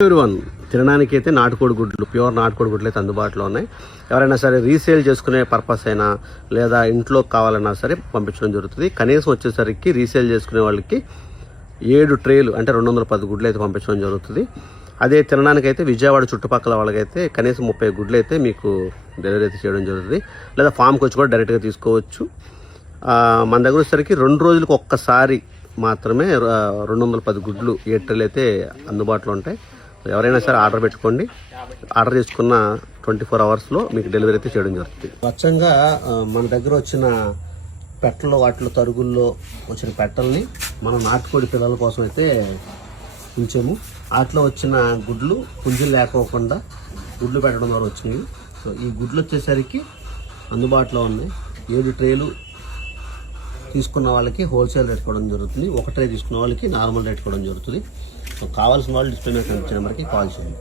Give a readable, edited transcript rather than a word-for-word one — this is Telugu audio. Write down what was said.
వన్ తినడానికి అయితే నాటుకోడి గుడ్లు, ప్యూర్ నాటుకోడి గుడ్లు అయితే అందుబాటులో ఉన్నాయి. ఎవరైనా సరే రీసేల్ చేసుకునే పర్పస్ అయినా లేదా ఇంట్లో కావాలన్నా సరే పంపించడం జరుగుతుంది. కనీసం వచ్చేసరికి రీసేల్ చేసుకునే వాళ్ళకి 7 ట్రేలు అంటే 210 గుడ్లు అయితే పంపించడం జరుగుతుంది. అదే తినడానికైతే విజయవాడ చుట్టుపక్కల వాళ్ళకైతే కనీసం 30 గుడ్లు అయితే మీకు డెలివరీ అయితే చేయడం జరుగుతుంది. లేదా ఫామ్కి వచ్చి కూడా డైరెక్ట్గా తీసుకోవచ్చు. మన దగ్గర వచ్చేసరికి 2 రోజులకు ఒక్కసారి మాత్రమే 210 గుడ్లు 7 ట్రేలు అయితే అందుబాటులో ఉంటాయి. ఎవరైనా సరే ఆర్డర్ పెట్టుకోండి. ఆర్డర్ చేసుకున్న 24 అవర్స్లో మీకు డెలివరీ అయితే చేయడం జరుగుతుంది. స్వచ్ఛంగా మన దగ్గర వచ్చిన పెట్టలు, వాటిలో తరుగుల్లో వచ్చిన పెట్టల్ని మనం నాటుకోడి పిల్లల కోసం అయితే ఉంచాము. వాటిలో వచ్చిన గుడ్లు పుంజులు లేకోకుండా గుడ్లు పెట్టడం ద్వారా వచ్చినాయి. సో ఈ గుడ్లు వచ్చేసరికి అందుబాటులో ఉన్నాయి. 7 ట్రేలు తీసుకున్న వాళ్ళకి హోల్సేల్ రేట్ ఇవ్వడం జరుగుతుంది. 1 ట్రే తీసుకున్న వాళ్ళకి నార్మల్ రేట్ ఇవ్వడం జరుగుతుంది. సో కావాల్సిన వాళ్ళు డిస్ప్లే మీద కనిపించిన నెంబర్కి కాల్ చేయండి.